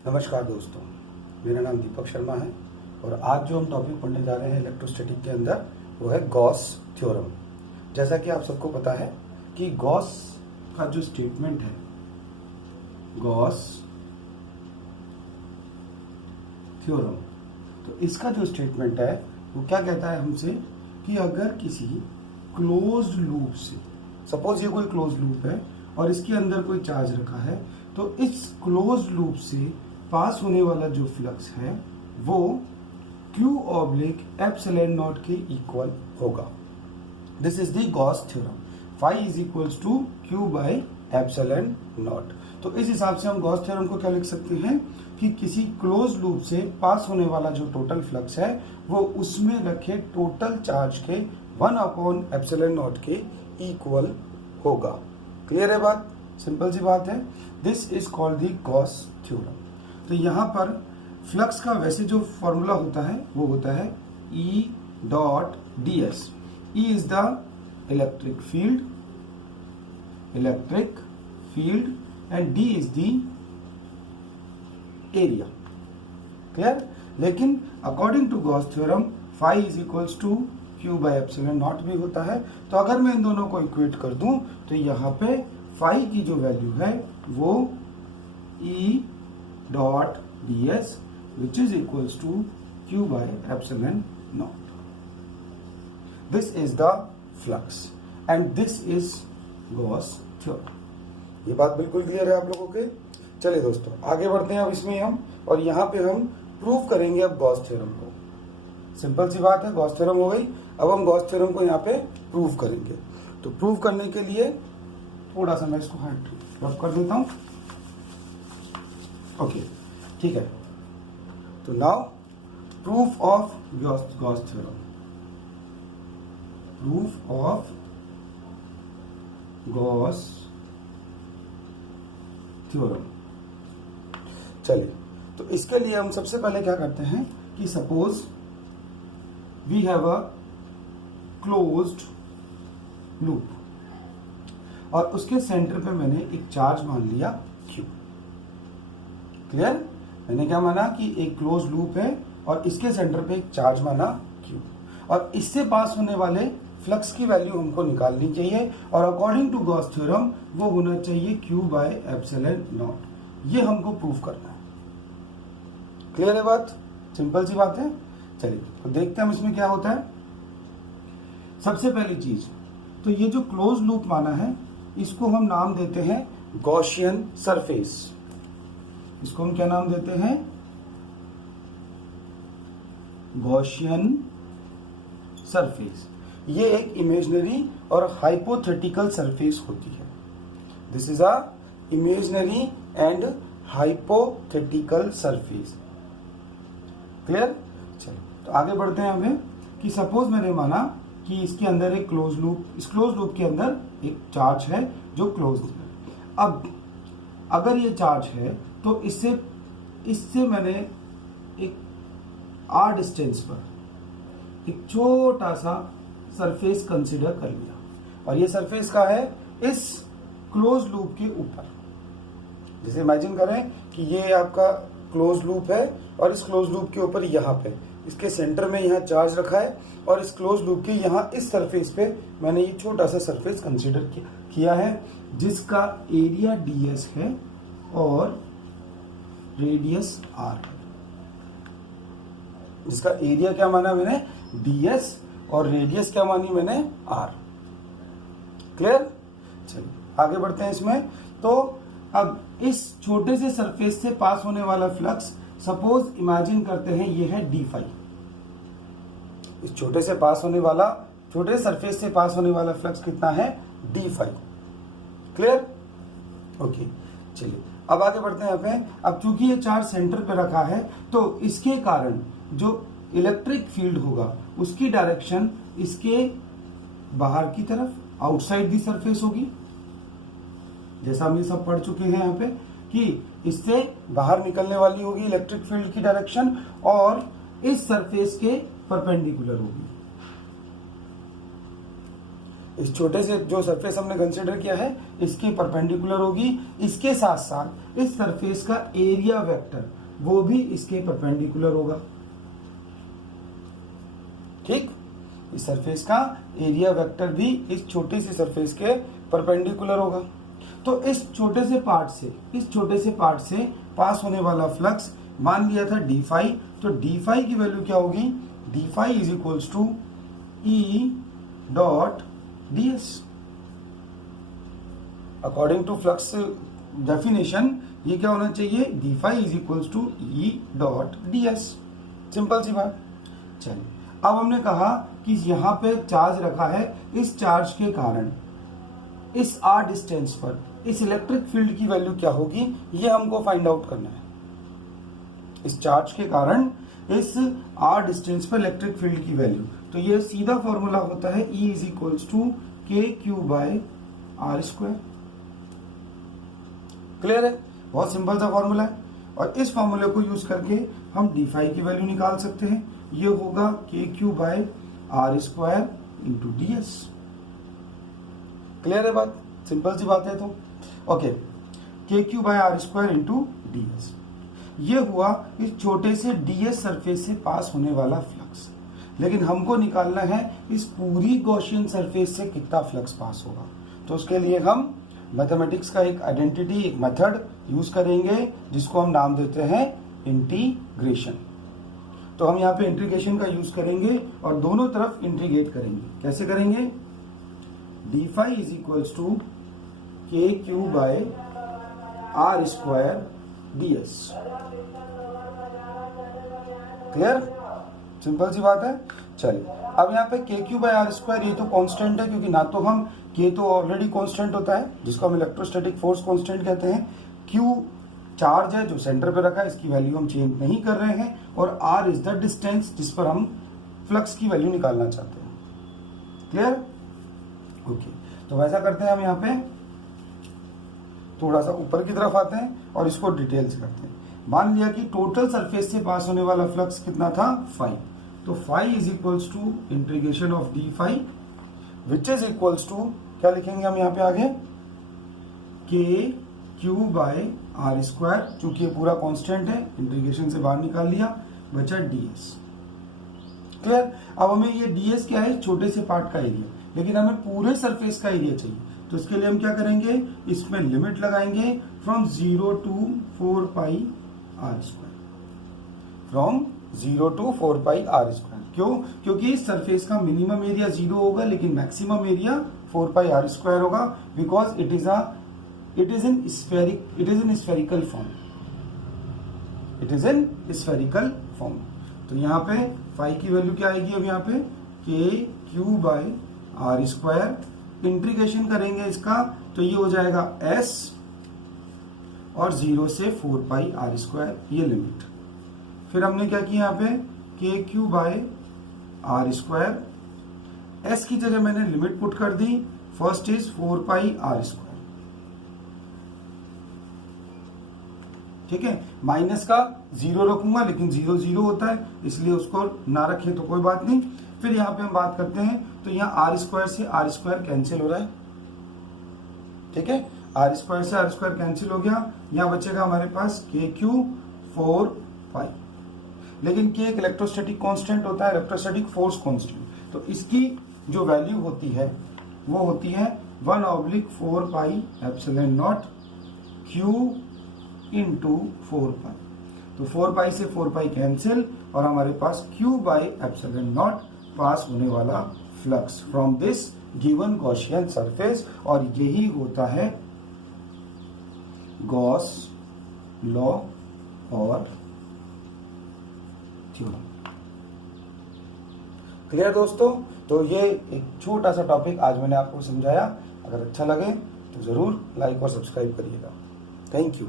नमस्कार दोस्तों, मेरा नाम दीपक शर्मा है और आज जो हम टॉपिक पढ़ने जा रहे हैं इलेक्ट्रोस्टैटिक के अंदर वो है गॉस थ्योरम। जैसा कि आप सबको पता है कि गॉस का जो स्टेटमेंट है, गॉस थ्योरम, तो इसका जो स्टेटमेंट है वो क्या कहता है हमसे कि अगर किसी क्लोज्ड लूप से, सपोज ये कोई क्लोज्ड लूप है और इसके अंदर कोई चार्ज रखा है, तो इस क्लोज्ड लूप से पास होने वाला जो फ्लक्स है वो Q/ε0 के इक्वल होगा। This is the Gauss theorem. Phi is equals to Q/ε0। तो इस हिसाब से हम गॉस थ्योरम को क्या लिख सकते हैं कि किसी क्लोज लूप से पास होने वाला जो टोटल फ्लक्स है वो उसमें रखे टोटल चार्ज के 1/ε0 के इक्वल होगा। क्लियर है बात? सिंपल सी बात है। This is called the Gauss theorem. तो यहां पर फ्लक्स का वैसे जो फॉर्मूला होता है वो होता है E.ds। E is the electric field and D is the area. Clear? लेकिन according to Gauss theorem phi is equals to Q/ε0 भी होता है। तो अगर मैं इन दोनों को इक्वेट कर दूं तो यहाँ पे फाई की जो वैल्यू है वो E.ds which is equals to Q/ε0। This is the flux and this is Gauss theorem। ये बात बिल्कुल क्लियर है आप लोगों के? चलिए दोस्तों आगे बढ़ते हैं अब इसमें हम, और यहाँ पे हम प्रूव करेंगे अब गॉस थ्योरम को। सिंपल सी बात है, गॉस थ्योरम हो गई। अब हम गॉस थ्योरम को यहाँ पे प्रूव करेंगे। तो प्रूव करने के लिए थोड़ा सा मैं इसको रफ कर देता हूं। ओके, ठीक है। तो now proof of Gauss theorem. Proof of Gauss theorem. चलिए, तो इसके लिए हम सबसे पहले क्या करते हैं कि suppose we have a closed loop और उसके सेंटर पे मैंने एक चार्ज मान लिया Q। क्लियर? मैंने क्या माना कि एक क्लोज लूप है और इसके सेंटर पे एक चार्ज माना Q, और इससे पास होने वाले फ्लक्स की वैल्यू हमको निकालनी चाहिए और अकॉर्डिंग टू गॉस थ्योरम वो होना चाहिए Q/ε0। ये हमको प्रूफ करना है। क्लियर है बात? सिंपल सी बात है। चलिए तो देखते हैं हम इसमें क्या होता है। सबसे पहली चीज, तो ये जो क्लोज लूप माना है इसको हम नाम देते हैं गॉसियन सरफेस। इसको हम क्या नाम देते हैं? Gaussian surface. ये एक इमेजिनरी और हाइपोथेटिकल सरफेस होती है। This is a imaginary and hypothetical surface. Clear? चलिए तो आगे बढ़ते हैं हमें कि सपोज मैंने माना कि इसके अंदर एक क्लोज लूप, इस क्लोज लूप के अंदर एक चार्ज है जो क्लोज है। अब अगर ये चार्ज है तो इससे मैंने एक r डिस्टेंस पर एक छोटा सा सरफेस कंसीडर कर लिया, और ये सरफेस का है इस क्लोज लूप के ऊपर। जैसे इमेजिन करें कि ये आपका क्लोज लूप है और इस क्लोज लूप के ऊपर यहाँ पे इसके सेंटर में यहाँ चार्ज रखा है, और इस क्लोज लूप के यहाँ इस सरफेस पे मैंने ये छोटा सा सरफेस कंसीडर किया है जिसका एरिया ds है और रेडियस r है। जिसका एरिया क्या माना मैंने? ds, और रेडियस क्या मानी मैंने? r। क्लियर? चलिए आगे बढ़ते हैं इसमें। तो अब इस छोटे से सरफेस से पास होने वाला फ्लक्स, सपोज इमेजिन करते हैं ये है d फाई। इस छोटे सरफेस से पास होने वाला फ्लक्स कितना है? d phi. क्लियर? ओके, चलिए अब आगे बढ़ते हैं यहाँ पे। अब चूंकि ये चार्ज सेंटर पे रखा है तो इसके कारण जो इलेक्ट्रिक फील्ड होगा उसकी डायरेक्शन इसके बाहर की तरफ, आउटसाइड दी सरफेस होगी। जैसा हम ये सब पढ़ चुके हैं यहाँ पे कि इससे बाहर निकलने वाली होगी इलेक्ट्रिक फील्ड की डायरेक्शन, और इस सरफेस के परपेंडिकुलर होगी। इस छोटे से जो सरफेस हमने कंसिडर किया है इसके परपेंडिकुलर होगी, इसके साथ साथ इस सरफेस का एरिया वेक्टर वो भी इसके परपेंडिकुलर होगा। ठीक, इस सरफेस का एरिया वेक्टर भी इस छोटे से सरफेस के परपेंडिकुलर होगा। तो इस छोटे से पार्ट से पास होने वाला फ्लक्स मान लिया था डी फाई, तो डी फाई की वैल्यू क्या होगी, D phi is equals to E dot D S. According to flux definition ये क्या होना चाहिए, D phi is equals to E dot D S. Simple सी बात। चलिए, अब हमने कहा कि यहां पे चार्ज रखा है, इस चार्ज के कारण इस आर डिस्टेंस पर इस इलेक्ट्रिक फील्ड की वैल्यू क्या होगी, ये हमको फाइंड आउट करना है। इस चार्ज के कारण इस आर डिस्टेंस पर इलेक्ट्रिक फील्ड की वैल्यू, तो ये सीधा फॉर्मूला होता है E is equals to K Q by R square. Clear है, बहुत सिंपल सा फॉर्मूला है। और इस फॉर्मूले को यूज करके हम डी फाई की वैल्यू निकाल सकते हैं। ये होगा K Q by R square into D S. Clear है बात, सिंपल सी बात है। तो okay, K Q by R square into D S, ये हुआ इस छोटे से डीएस सरफेस से पास होने वाला फ्लक्स। लेकिन हमको निकालना है इस पूरी गॉसियन सरफेस से कितना फ्लक्स पास होगा। तो उसके लिए हम मैथमेटिक्स का एक आइडेंटिटी, एक मेथड यूज करेंगे जिसको हम नाम देते हैं इंटीग्रेशन। तो हम यहाँ पे इंटीग्रेशन का यूज करेंगे और दोनों तरफ इंटीग्रेट करेंगे। कैसे करेंगे, D phi is equals to K Q by R square D S. Clear, simple सी बात है। चलिए, अब यहाँ पे K Q by R square ये तो कांस्टेंट है, क्योंकि ना तो हम के तो ऑलरेडी कांस्टेंट होता है जिसको हम इलेक्ट्रोस्टैटिक फोर्स कांस्टेंट कहते हैं, क्यू चार्ज है जो सेंटर पे रखा है, इसकी वैल्यू हम चेंज नहीं कर रहे हैं, और आर इज द डिस्टेंस जिस पर हम फ्लक्स की वैल्यू निकालना चाहते हैं। Clear, okay. तो वैसा करते हैं, हम यहाँ पे थोड़ा सा ऊपर की तरफ आते हैं और इसको डिटेल से करते हैं। मान लिया कि टोटल सरफेस से पास होने वाला फ्लक्स कितना था, फाई। तो phi is equals to integration of D phi which is equals to क्या लिखेंगे हम यहाँ पे आगे, के क्यू बाय आर स्क्वायर, चूंकि ये पूरा कांस्टेंट है इंटीग्रेशन से बाहर निकाल लिया, बचा डीएस। क्लियर, अब हमें ये डीएस क्या है, छोटे से पार्ट का एरिया, लेकिन हमें पूरे सरफेस का एरिया चाहिए। तो इसके लिए हम क्या करेंगे, इसमें लिमिट लगाएंगे from 0 to 4 pi R square, from 0 to 4 pi R square. क्यों, क्योंकि इस सरफेस का मिनिमम एरिया 0 होगा लेकिन maximum area 4 pi R square होगा, because it is in spherical form, it is in spherical form. तो यहाँ पे फाई की वैल्यू क्या आएगी, अब यहाँ पे K Q by R square, integration करेंगे इसका तो ये हो जाएगा s और 0 से 4 पाई आर स्क्वायर, ये लिमिट। फिर हमने क्या किया यहाँ पे, K Q by R square, s की जगह मैंने लिमिट पुट कर दी, first is 4 pi R square. ठीक है, माइनस का 0 रखूंगा लेकिन 0 0 होता है इसलिए उसको ना रखें तो कोई बात नहीं। फिर यहाँ पे हम बात करते हैं, तो यहाँ आर स्क्वायर से आर स्क्वायर कैंसिल हो रहा है। ठीक है, आर स्क्वायर से आर स्क्वायर कैंसिल हो गया, यहाँ बचेगा हमारे पास के क्यू 4 पाई। लेकिन के एक इलेक्ट्रोस्टैटिक कांस्टेंट होता है, इलेक्ट्रोस्टैटिक फोर्स कांस्टेंट, तो इसकी जो वैल्यू होती है वो होती है 1/4 pi epsilon naught Q into 4 pi. तो 4 पाई से 4 पाई कैंसिल और हमारे पास क्यू बाय एप्सिलॉन नॉट पास होने वाला flux from this given Gaussian surface, और यही होता है गॉस लॉ और थ्योरम। क्लियर दोस्तों, तो ये एक छोटा सा टॉपिक आज मैंने आपको समझाया। अगर अच्छा लगे तो जरूर लाइक और सब्सक्राइब करिएगा। Thank you.